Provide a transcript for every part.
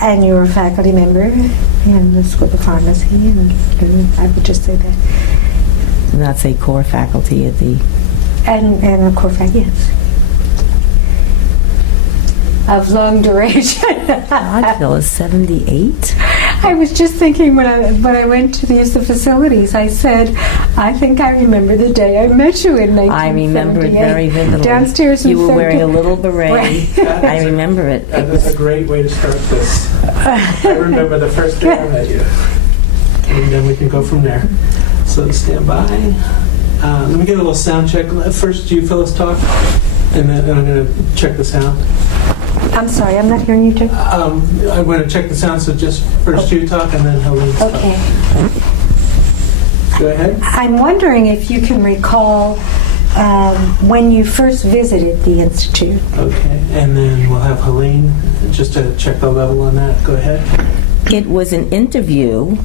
And you're a faculty member in the School of Pharmacy, and I would just say that. And that's a core faculty at the... And a core faculty, yes. Of long duration. I feel is 78. I was just thinking when I went to use the facilities, I said, I think I remember the day I met you in 1978. I remember it very vividly. Downstairs you were wearing a little beret. Right. I remember it. That was a great way to start this. I remember the first day I met you. And then we can go from there. So stand by. Let me get a little sound check. First, you, Phyllis, talk, and then I'm going to check the sound. I'm sorry, I'm not hearing you, Jim. I'm going to check the sound, so just first you talk, and then Helene talk. Okay. Go ahead. I'm wondering if you can recall when you first visited the Institute. Okay, and then we'll have Helene just to check the level on that. Go ahead. It was an interview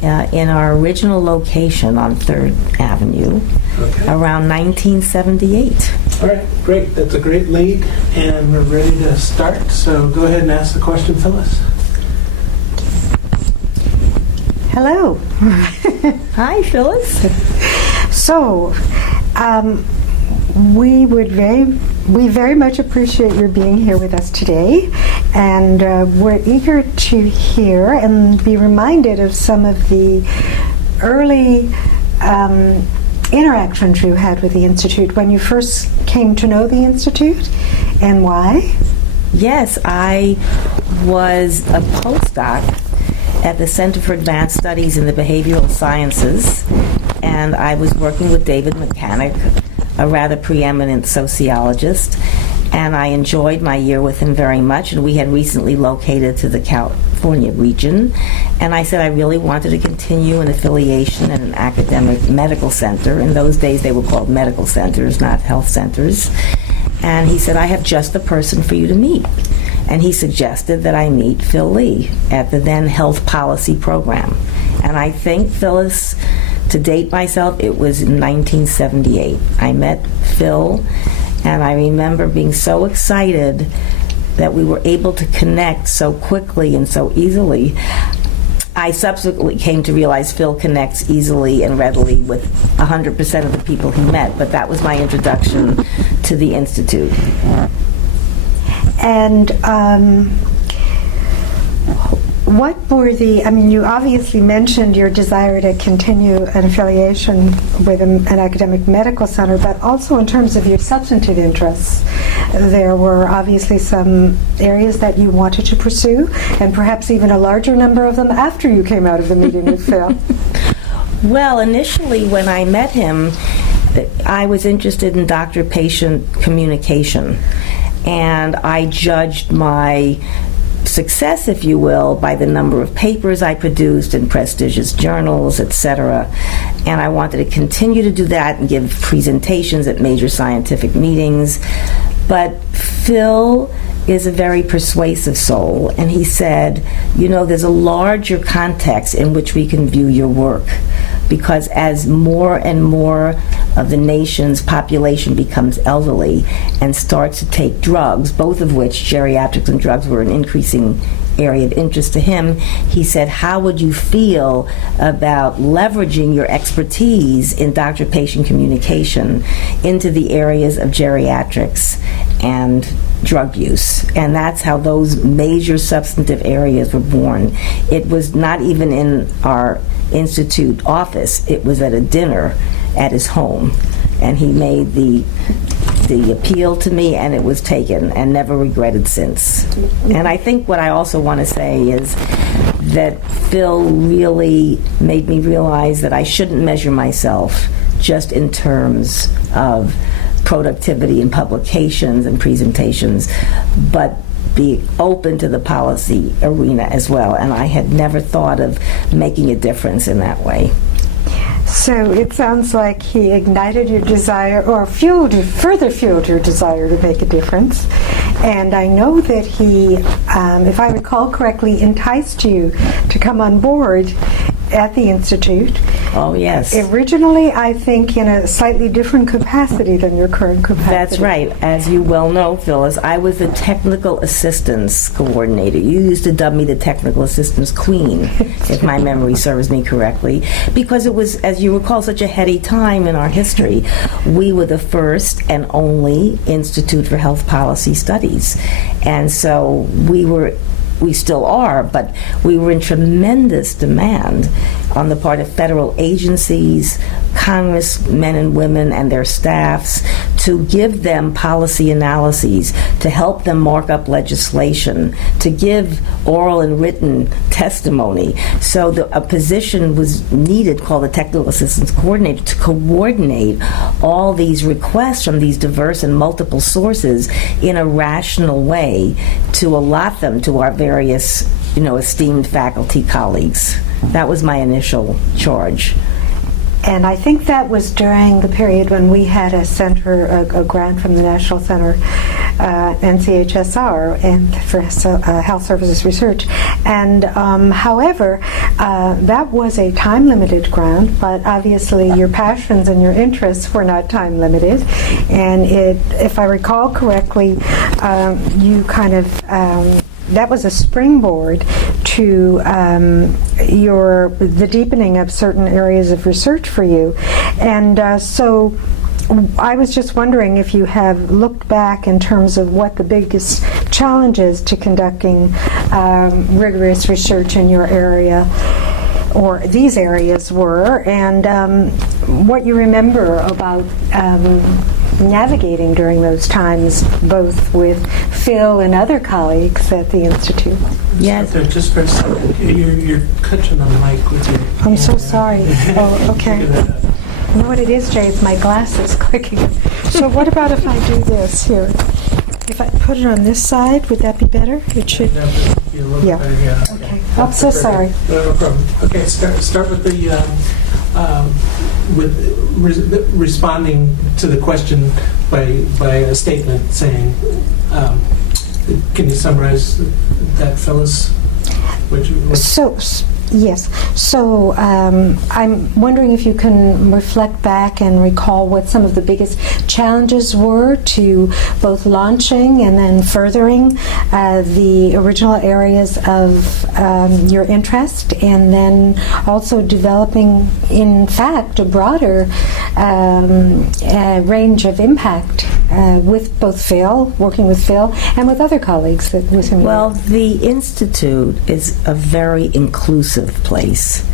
in our original location on 3rd Avenue around 1978. All right, great. That's a great lead, and we're ready to start. So go ahead and ask the question, Phyllis. Hello. Hi, Phyllis. So, we very much appreciate your being here with us today, and we're eager to hear and be reminded of some of the early interactions you had with the Institute when you first came to know the Institute, and why? Yes, I was a postdoc at the Center for Advanced Studies in the Behavioral Sciences, and I was working with David Mechanic, a rather preeminent sociologist, and I enjoyed my year with him very much, and we had recently located to the California region, and I said I really wanted to continue an affiliation at an academic medical center. In those days they were called medical centers, not health centers. And he said, I have just the person for you to meet. And he suggested that I meet Phil Lee at the then Health Policy Program. And I think, Phyllis, to date myself, it was in 1978. I met Phil, and I remember being so excited that we were able to connect so quickly and so easily. I subsequently came to realize Phil connects easily and readily with 100% of the people he met, but that was my introduction to the Institute. And what were you obviously mentioned your desire to continue an affiliation with an academic medical center, but also in terms of your substantive interests, there were obviously some areas that you wanted to pursue, and perhaps even a larger number of them after you came out of the meeting with Phil. Well, initially when I met him, I was interested in doctor-patient communication, and I judged my success, if you will, by the number of papers I produced in prestigious journals, etc. And I wanted to continue to do that and give presentations at major scientific meetings. But Phil is a very persuasive soul, and he said, there's a larger context in which we can view your work, because as more and more of the nation's population becomes elderly and starts to take drugs, both of which, geriatrics and drugs, were an increasing area of interest to him, he said, how would you feel about leveraging your expertise in doctor-patient communication into the areas of geriatrics and drug use? And that's how those major substantive areas were born. It was not even in our Institute office, it was at a dinner at his home, and he made the appeal to me, and it was taken, and never regretted since. And I think what I also want to say is that Phil really made me realize that I shouldn't measure myself just in terms of productivity in publications and presentations, but be open to the policy arena as well. And I had never thought of making a difference in that way. So it sounds like he ignited your desire, or further fueled your desire to make a difference. And I know that he, if I recall correctly, enticed you to come on board at the Institute. Oh, yes. Originally, I think, in a slightly different capacity than your current capacity. That's right. As you well know, Phyllis, I was the technical assistance coordinator. You used to dub me the technical assistance queen, if my memory serves me correctly, because it was, as you recall, such a heady time in our history. We were the first and only Institute for Health Policy Studies. And so we still are, but we were in tremendous demand on the part of federal agencies, congressmen and women and their staffs, to give them policy analyses, to help them mark up legislation, to give oral and written testimony. So a position was needed called the Technical Assistance Coordinator to coordinate all these requests from these diverse and multiple sources in a rational way to allot them to our various, esteemed faculty colleagues. That was my initial charge. And I think that was during the period when we had a center, a grant from the National Center, NCHSR, and for Health Services Research. And however, that was a time-limited grant, but obviously your passions and your interests were not time-limited. And if I recall correctly, you kind of that was a springboard to the deepening of certain areas of research for you. And so I was just wondering if you have looked back in terms of what the biggest challenges to conducting rigorous research in your area or these areas were, and what you remember about navigating during those times, both with Phil and other colleagues at the Institute. Yes. So just for a second, you're touching the mic with your I'm so hand. sorry. Oh, okay. You know what it is, Jay? It's my glasses clicking. So what about if I do this here? If I put it on this side, would that be better? It should. That would be a little Yeah. better, yeah. Okay. I'm so sorry. No problem. Okay, start with the responding to the question by a statement saying, can you summarize that, Phyllis? Yes. So I'm wondering if you can reflect back and recall what some of the biggest challenges were to both launching and then furthering the original areas of your interest, and then also developing, in fact, a broader range of impact with both Phil, working with Phil, and with other colleagues with whom you Well, the Institute is a very inclusive place.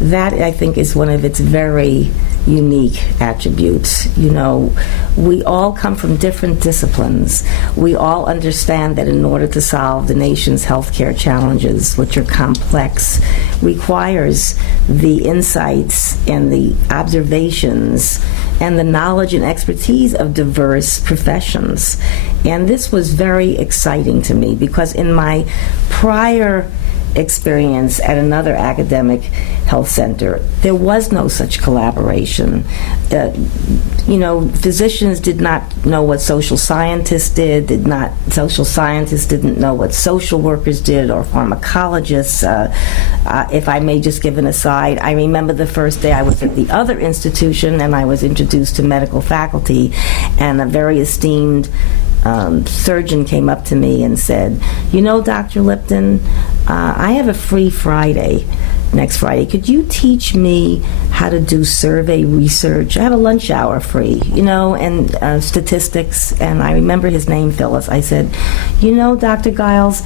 That, I think, is one of its very unique attributes. We all come from different disciplines. We all understand that in order to solve the nation's healthcare challenges, which are complex, requires the insights and the observations and the knowledge and expertise of diverse professions. And this was very exciting to me because in my prior experience at another academic health center, there was no such collaboration. Physicians did not know what social scientists did. Social scientists didn't know what social workers did, or pharmacologists. If I may just give an aside, I remember the first day I was at the other institution and I was introduced to medical faculty, and a very esteemed surgeon came up to me and said, Dr. Lipton, I have a free Friday next Friday. Could you teach me how to do survey research? I have a lunch hour free, and statistics. And I remember his name, Phyllis. I said, Dr. Giles,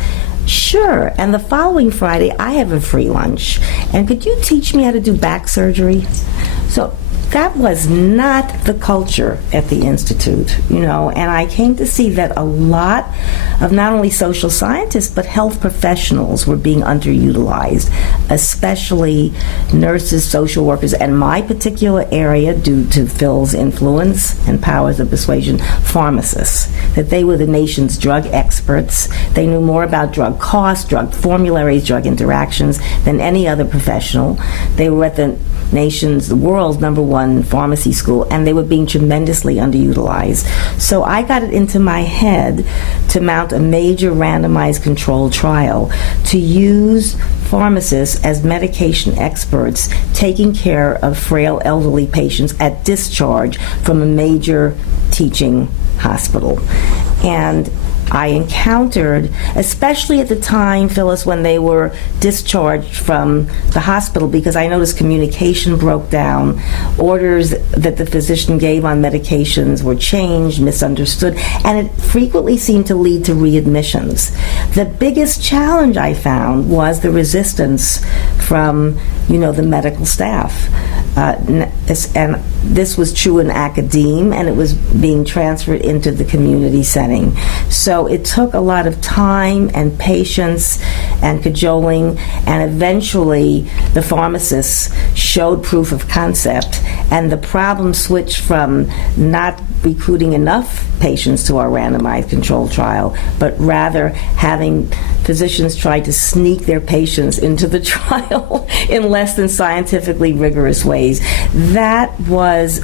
sure. And the following Friday, I have a free lunch. And could you teach me how to do back surgery? So that was not the culture at the Institute, and I came to see that a lot of not only social scientists but health professionals were being underutilized, especially nurses, social workers, and my particular area, due to Phil's influence and powers of persuasion, pharmacists, that they were the nation's drug experts. They knew more about drug costs, drug formularies, drug interactions than any other professional. They were at the the world's #1 pharmacy school, and they were being tremendously underutilized. So I got it into my head to mount a major randomized controlled trial to use pharmacists as medication experts taking care of frail elderly patients at discharge from a major teaching hospital. And I encountered, especially at the time, Phyllis, when they were discharged from the hospital, because I noticed communication broke down, orders that the physician gave on medications were changed, misunderstood, and it frequently seemed to lead to readmissions. The biggest challenge I found was the resistance from, the medical staff. And this was true in academe, and it was being transferred into the community setting. So it took a lot of time and patience and cajoling, and eventually the pharmacists showed proof of concept, and the problem switched from not recruiting enough patients to our randomized controlled trial, but rather having physicians try to sneak their patients into the trial in less than scientifically rigorous ways. That was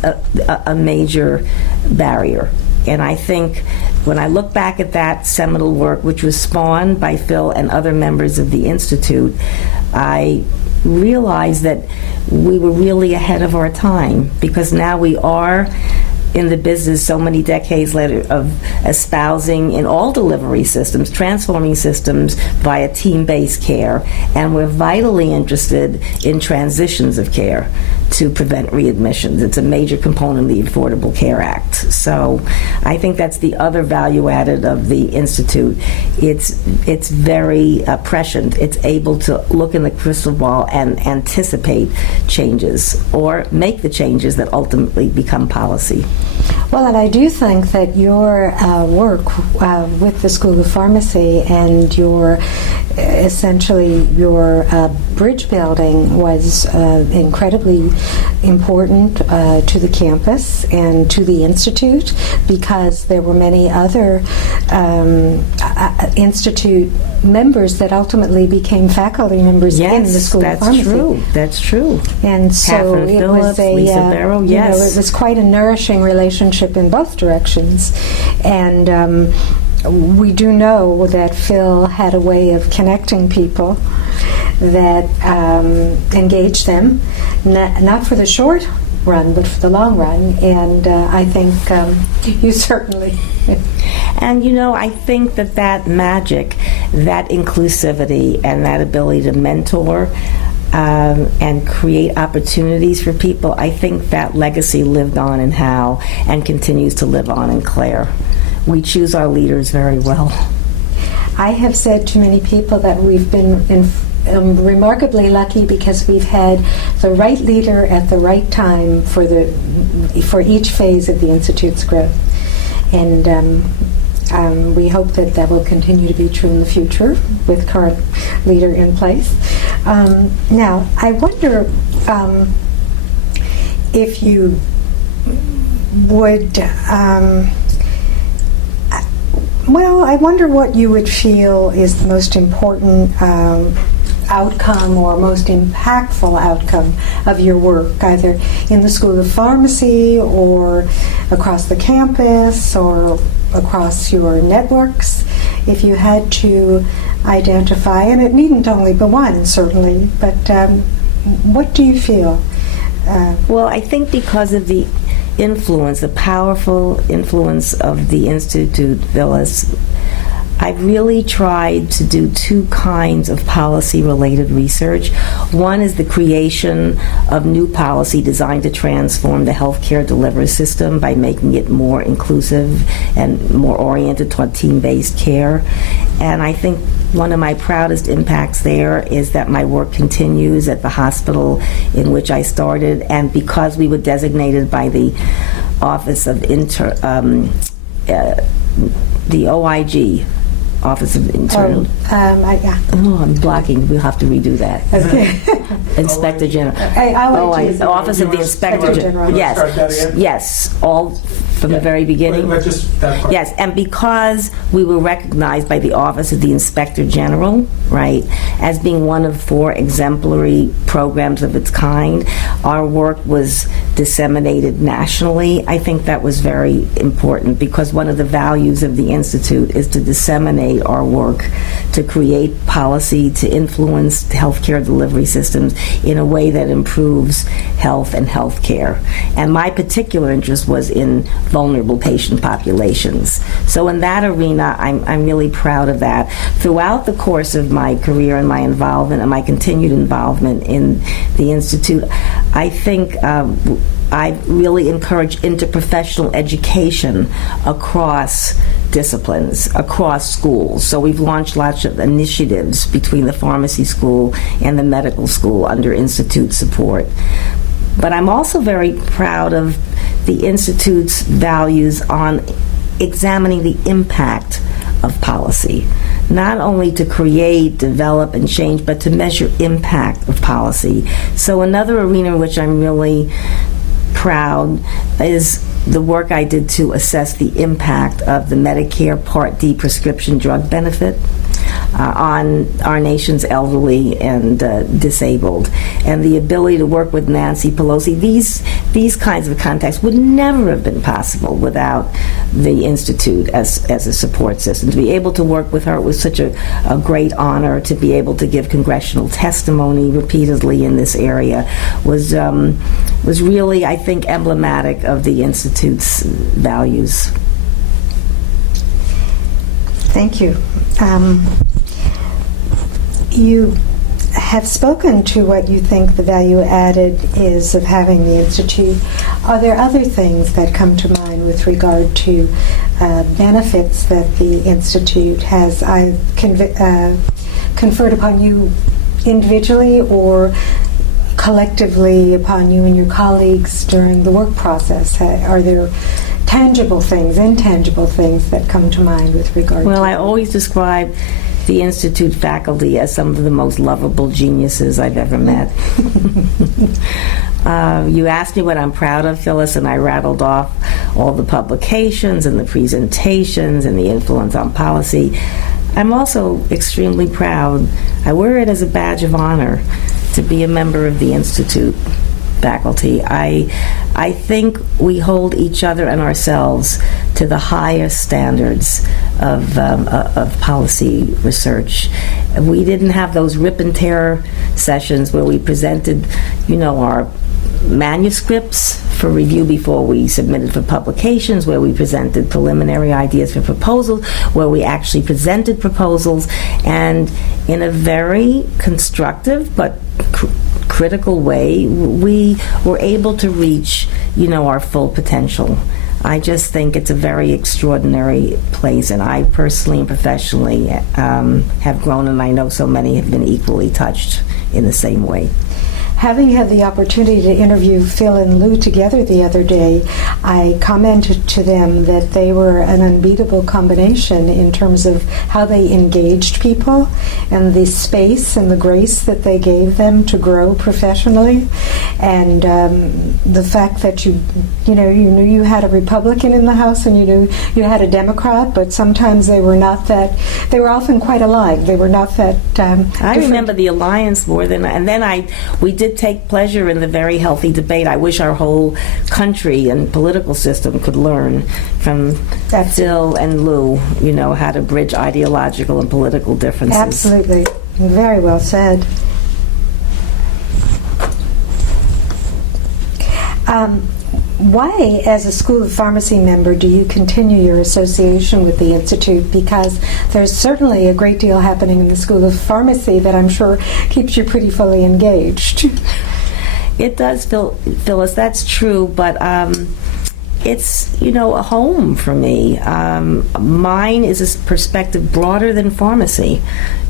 a major barrier. And I think when I look back at that seminal work, which was spawned by Phil and other members of the Institute, I realized that we were really ahead of our time, because now we are in the business so many decades later of espousing in all delivery systems, transforming systems via team-based care, and we're vitally interested in transitions of care to prevent readmissions. It's a major component of the Affordable Care Act. So I think that's the other value added of the Institute. It's very prescient. It's able to look in the crystal ball and anticipate changes or make the changes that ultimately become policy. Well, and I do think that your work with the School of Pharmacy and your bridge building was incredibly important to the campus and to the Institute, because there were many other Institute members that ultimately became faculty members in the School of Pharmacy. That's true. And so Catherine it Phillips, was a Lisa Barrow, it was quite a nourishing relationship in both directions. And we do know that Phil had a way of connecting people that engaged them, not for the short run, but for the long run. And I think you certainly. And I think that magic, that inclusivity, and that ability to mentor and create opportunities for people, I think that legacy lived on in Hal and continues to live on in Claire. We choose our leaders very well. I have said to many people that we've been remarkably lucky, because we've had the right leader at the right time for each phase of the Institute's growth. And we hope that will continue to be true in the future with current leader in place. Now, I wonder if you would, I wonder what you would feel is the most important outcome or most impactful outcome of your work, either in the School of Pharmacy or across the campus or across your networks. If you had to identify, and it needn't only be one, certainly, but what do you feel? Well, I think because of the powerful influence of the Institute, Phyllis, I've really tried to do two kinds of policy-related research. One is the creation of new policy designed to transform the healthcare delivery system by making it more inclusive and more oriented toward team-based care. And I think one of my proudest impacts there is that my work continues at the hospital in which I started, and because we were designated by the Office of the OIG, Office of Internal. Yeah. Oh, I'm blocking. We'll have to redo that. Okay. Inspector General. Office of the Inspector General. You wanna start that Yes, again? yes, all from the very beginning. But just that part. Yes, and because we were recognized by the Office of the Inspector General, right, as being one of 4 exemplary programs of its kind, our work was disseminated nationally. I think that was very important because one of the values of the Institute is to disseminate our work, to create policy, to influence healthcare delivery systems in a way that improves health and healthcare. And my particular interest was in vulnerable patient populations. So in that arena, I'm really proud of that. Throughout the course of my career and my involvement and my continued involvement in the Institute, I think I really encourage interprofessional education across disciplines, across schools. So we've launched lots of initiatives between the pharmacy school and the medical school under Institute support. But I'm also very proud of the Institute's values on examining the impact of policy, not only to create, develop, and change, but to measure impact of policy. So another arena in which I'm really proud is the work I did to assess the impact of the Medicare Part D prescription drug benefit on our nation's elderly and disabled, and the ability to work with Nancy Pelosi. These kinds of contacts would never have been possible without the Institute as a support system. To be able to work with her, it was such a great honor. To be able to give congressional testimony repeatedly in this area was really, I think, emblematic of the Institute's values. Thank you. You have spoken to what you think the value added is of having the Institute. Are there other things that come to mind with regard to benefits that the Institute has conferred upon you individually or collectively upon you and your colleagues during the work process? Are there tangible things, intangible things that come to mind with regard to... Well, I always describe the Institute faculty as some of the most lovable geniuses I've ever met. You asked me what I'm proud of, Phyllis, and I rattled off all the publications and the presentations and the influence on policy. I'm also extremely proud. I wear it as a badge of honor to be a member of the Institute faculty. I think we hold each other and ourselves to the highest standards of policy research. We didn't have those rip and tear sessions where we presented, our manuscripts for review before we submitted for publications, where we presented preliminary ideas for proposals, where we actually presented proposals, and in a very constructive but critical way, we were able to reach, our full potential. I just think it's a very extraordinary place, and I personally and professionally have grown, and I know so many have been equally touched in the same way. Having had the opportunity to interview Phil and Lou together the other day, I commented to them that they were an unbeatable combination in terms of how they engaged people and the space and the grace that they gave them to grow professionally, and the fact that you knew you had a Republican in the House and you knew you had a Democrat, but sometimes they were not that. They were often quite alike. They were not that. I remember the alliance more than, and then we did take pleasure in the very healthy debate. I wish our whole country and political system could learn from Phil and Lou, how to bridge ideological and political differences. Absolutely. Very well said. Why, as a School of Pharmacy member, do you continue your association with the Institute? Because there's certainly a great deal happening in the School of Pharmacy that I'm sure keeps you pretty fully engaged. It does, Phyllis, that's true, but it's, a home for me. Mine is a perspective broader than pharmacy,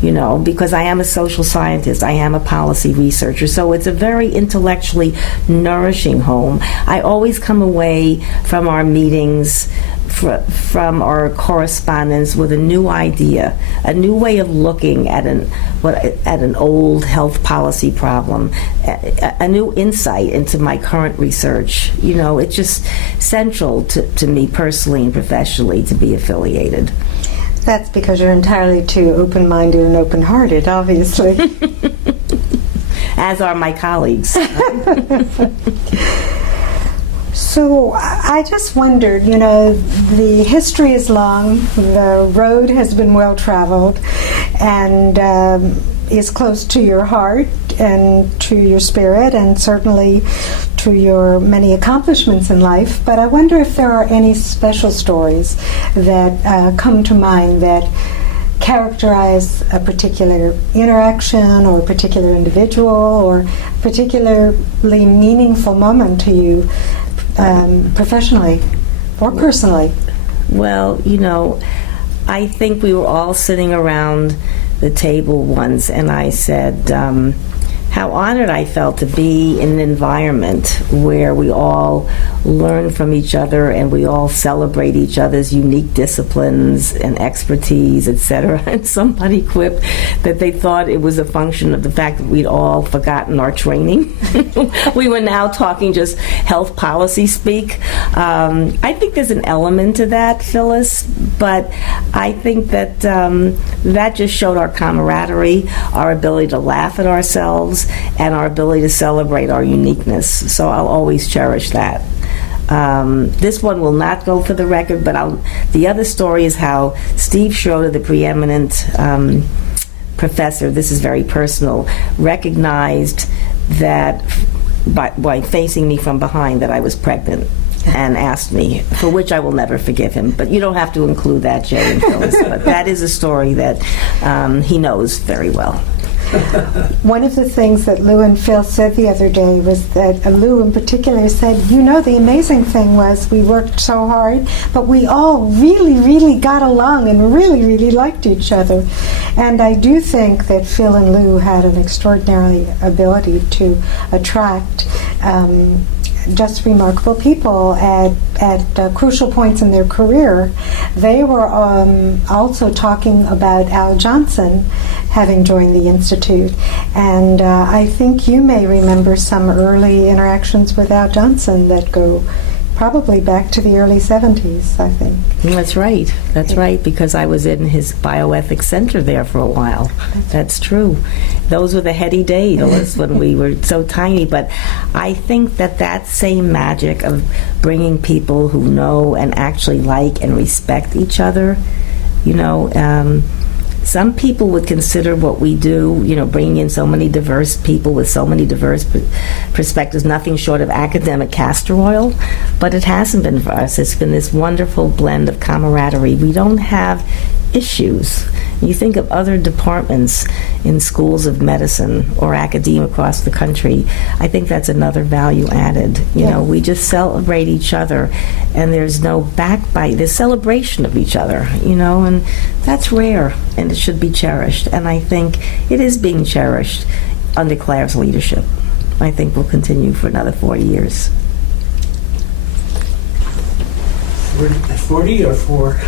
because I am a social scientist, I am a policy researcher, so it's a very intellectually nourishing home. I always come away from our meetings from our correspondence with a new idea, a new way of looking at an old health policy problem, a new insight into my current research. It's just central to me personally and professionally to be affiliated. That's because you're entirely too open-minded and open-hearted, obviously. As are my colleagues. So I just wondered, the history is long, the road has been well traveled, and is close to your heart and to your spirit, and certainly to your many accomplishments in life. But I wonder if there are any special stories that come to mind that characterize a particular interaction or a particular individual or particularly meaningful moment to you, professionally or personally. Well, I think we were all sitting around the table once, and I said how honored I felt to be in an environment where we all learn from each other and we all celebrate each other's unique disciplines and expertise, etc. And somebody quipped that they thought it was a function of the fact that we'd all forgotten our training. We were now talking just health policy speak. I think there's an element to that, Phyllis, but I think that that just showed our camaraderie, our ability to laugh at ourselves, and our ability to celebrate our uniqueness. So I'll always cherish that. This one will not go for the record, but the other story is how Steve Schroeder, the preeminent professor, this is very personal, recognized that by facing me from behind that I was pregnant and asked me, for which I will never forgive him. But you don't have to include that, Jay and Phyllis, but that is a story that he knows very well. One of the things that Lou and Phil said the other day was that Lou in particular said, the amazing thing was we worked so hard, but we all really, really got along and really, really liked each other. And I do think that Phil and Lou had an extraordinary ability to attract just remarkable people at crucial points in their career. They were also talking about Al Johnson having joined the Institute, and I think you may remember some early interactions with Al Johnson that go probably back to the early 70s, I think. That's right. That's right, because I was in his bioethics center there for a while. That's true. Those were the heady days when we were so tiny, but I think that same magic of bringing people who know and actually like and respect each other, some people would consider what we do, bringing in so many diverse people with so many diverse perspectives, nothing short of academic castor oil, but it hasn't been for us. It's been this wonderful blend of camaraderie. We don't have issues. You think of other departments in schools of medicine or academia across the country, I think that's another value added. We just celebrate each other, and there's no backbite. There's celebration of each other, and that's rare, and it should be cherished. And I think it is being cherished under Claire's leadership. I think we'll continue for another 40 years. 40 or 4?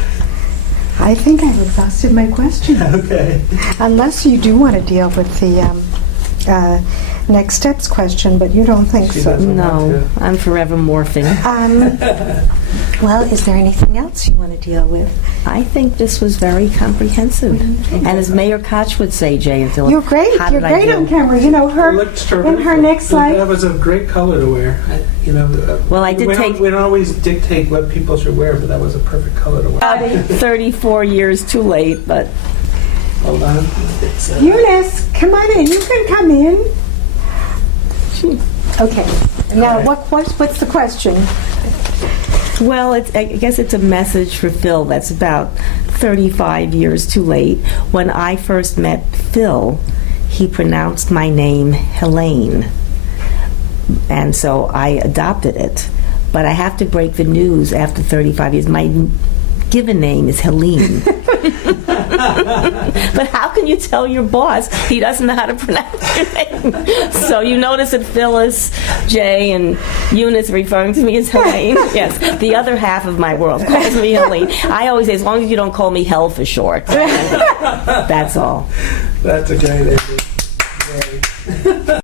I think I've exhausted my question. Okay. Unless you do want to deal with the next steps question, but you don't think so. No, I'm forever morphing. Well, is there anything else you want to deal with? I think this was very comprehensive. And as Mayor Koch would say, Jay and Philip, you're great. You're great on camera. Her in her next slide. That was a great color to wear. Well, I did we don't always dictate what people should wear, but that was a perfect color to wear. 34 years too late, but hold on. Eunice, come on in. You can come in. Okay. Now, what's the question? Well, I guess it's a message for Phil that's about 35 years too late. When I first met Phil, he pronounced my name Helene, and so I adopted it. But I have to break the news after 35 years. My given name is Helene. But how can you tell your boss he doesn't know how to pronounce your name? So you notice that Phyllis, Jay, and Eunice referring to me as Helene. Yes, the other half of my world calls me Helene. I always say, as long as you don't call me Hel for short. That's all. That's a great ending. Very.